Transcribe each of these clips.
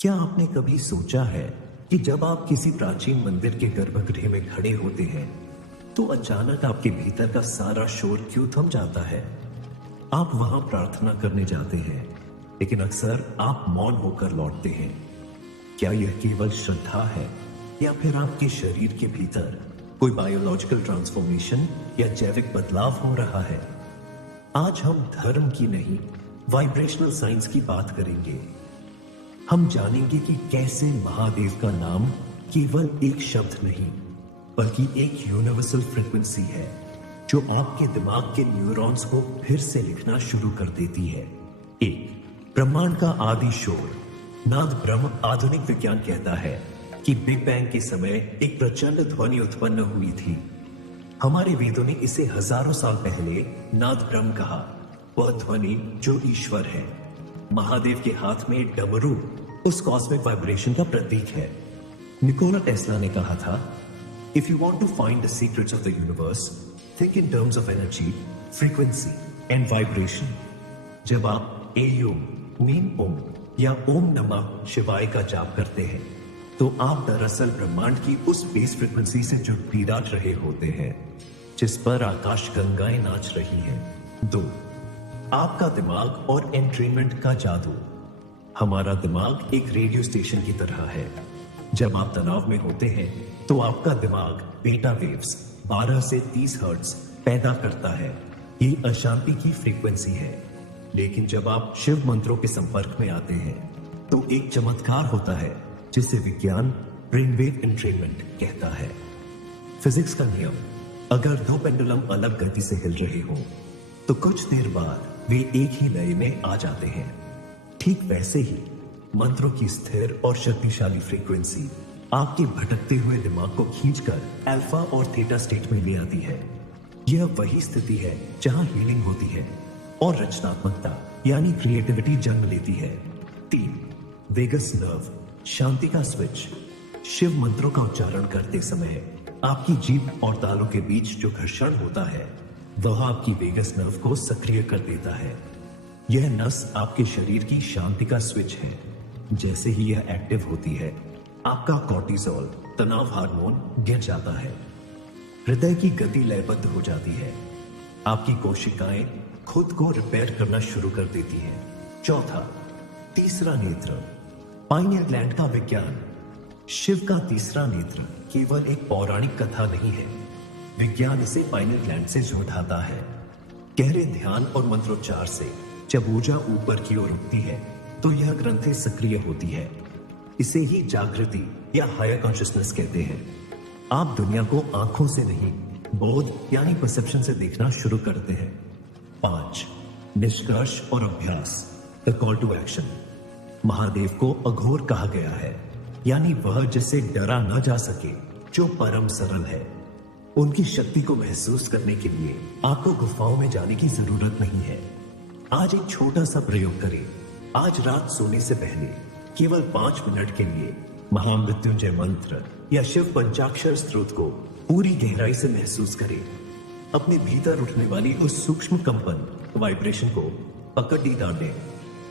क्या आपने कभी सोचा है कि जब आप किसी प्राचीन मंदिर के गर्भगृह में खड़े होते हैं तो अचानक आपके भीतर का सारा शोर क्यों थम जाता है? आप वहां प्रार्थना करने जाते हैं, लेकिन अक्सर आप मौन होकर लौटते हैं। क्या यह केवल श्रद्धा है या फिर आपके शरीर के भीतर कोई बायोलॉजिकल ट्रांसफॉर्मेशन या जैविक बदलाव हो रहा है? आज हम धर्म की नहीं, वाइब्रेशनल साइंस की बात करेंगे। हम जानेंगे कि कैसे महादेव का नाम केवल एक शब्द नहीं, बल्कि एक यूनिवर्सल फ्रीक्वेंसी है जो आपके दिमाग के न्यूरॉन्स को फिर से लिखना शुरू कर देती है। एक ब्रह्मांड का आदि शोर। नाद ब्रह्म आधुनिक विज्ञान कहता है कि बिग बैंग के समय एक प्रचंड ध्वनि उत्पन्न हुई थी। हमारे वेदों ने इसे हजारों साल पहले नाद ब्रह्म कहा, वह ध्वनि जो ईश्वर है। महादेव के हाथ में डमरू उस कॉस्मिक वाइब्रेशन का प्रतीक है। निकोला टेस्ला ने कहा था, if you want to find the secrets of the universe, think in terms of energy, frequency and vibration. जब आप एयम, मीम ओम या ओम नमः शिवाय का जाप करते हैं तो आप दरअसल ब्रह्मांड की उस बेस फ्रीक्वेंसी से जुड़ पीराट रहे होते हैं जिस पर आकाश गंगाएं नाच रही हैं। 2, आपका दिमाग और एंट्रेनमेंट का जादू। हमारा दिमाग एक रेडियो स्टेशन की तरह है। जब आप तनाव में होते हैं तो आपका दिमाग बीटा वेव्स 12 से 30 हर्ट्ज पैदा करता है। ये अशांति की फ्रीक्वेंसी है। लेकिन जब आप शिव मंत्रों के संपर्क में आते हैं तो एक चमत्कार होता है जिसे विज्ञान ब्रेनवेव एंट्रेनमेंट कहता है। फिजिक्स का नियम, अगर दो पेंडुलम अलग गति से हिल रहे हो तो कुछ देर बाद वे एक ही लय में आ जाते हैं। ठीक वैसे ही मंत्रों की स्थिर और शक्तिशाली फ्रीक्वेंसी आपके भटकते हुए दिमाग को खींचकर अल्फा और थीटा स्टेट में ले आती है। यह वही स्थिति है जहां हीलिंग होती है और रचनात्मकता यानी क्रिएटिविटी जन्म लेती है। 3, वेगस नर्व, शांति का स्विच। शिव मंत्रों का उच्चारण करते समय आपकी जीभ और तालू के बीच जो घर्षण होता है वह आपकी वेगस नर्व को सक्रिय कर देता है। यह नस आपके शरीर की शांति का स्विच है। जैसे ही यह एक्टिव होती है, आपका कॉर्टिसोल, तनाव हार्मोन गिर जाता है। हृदय की गति लयबद्ध हो जाती है। आपकी कोशिकाएं खुद को रिपेयर करना शुरू कर देती हैं। 4, तीसरा नेत्र, पाइनियल ग्लैंड का विज्ञान। शिव का तीसरा नेत्र केवल एक पौराणिक कथा नहीं है। विज्ञान इसे पाइनियल ग्लैंड से जोड़ता है। गहरे ध्यान और मंत्रोच्चार से जब ऊर्जा ऊपर की ओर उठती है तो यह ग्रंथि सक्रिय होती है। इसे ही जागृति या हायर कॉन्शियसनेस कहते हैं। आप दुनिया को आंखों से नहीं, बोध यानी परसेप्शन से देखना शुरू करते हैं। 5, निष्कर्ष और अभ्यास, the call to action. Mahadev को अघोर कहा गया है, यानी वह जिसे डरा न जा सके, जो परम सरल है। उनकी शक्ति को महसूस करने के लिए आपको गुफाओं में जाने की जरूरत नहीं है। आज एक छोटा सा प्रयोग करें। आज रात सोने से पहले केवल 5 मिनट के लिए महामृत्युंजय मंत्र या शिव पंचाक्षर स्तोत्र को पूरी गहराई से महसूस करें। अपने भीतर उठने वाली उस सूक्ष्म कंपन, वाइब्रेशन को पकड़ डालें।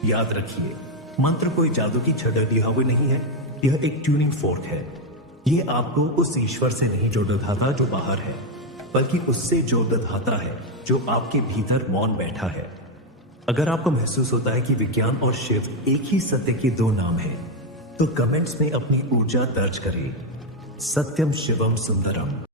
याद रखिए, मंत्र कोई जादू की छड़ी हवा नहीं है, यह एक ट्यूनिंग फोर्क है। यह आपको उस ईश्वर से नहीं जोड़ दिखाता जो बाहर है, बल्कि उससे जोड़ दिखाता है जो आपके भीतर मौन बैठा है। अगर आपको महसूस होता है कि विज्ञान और शिव एक ही सत्य के 2 नाम हैं, तो कमेंट्स में अपनी ऊर्जा दर्ज करें। सत्यम शिवम सुंदरम।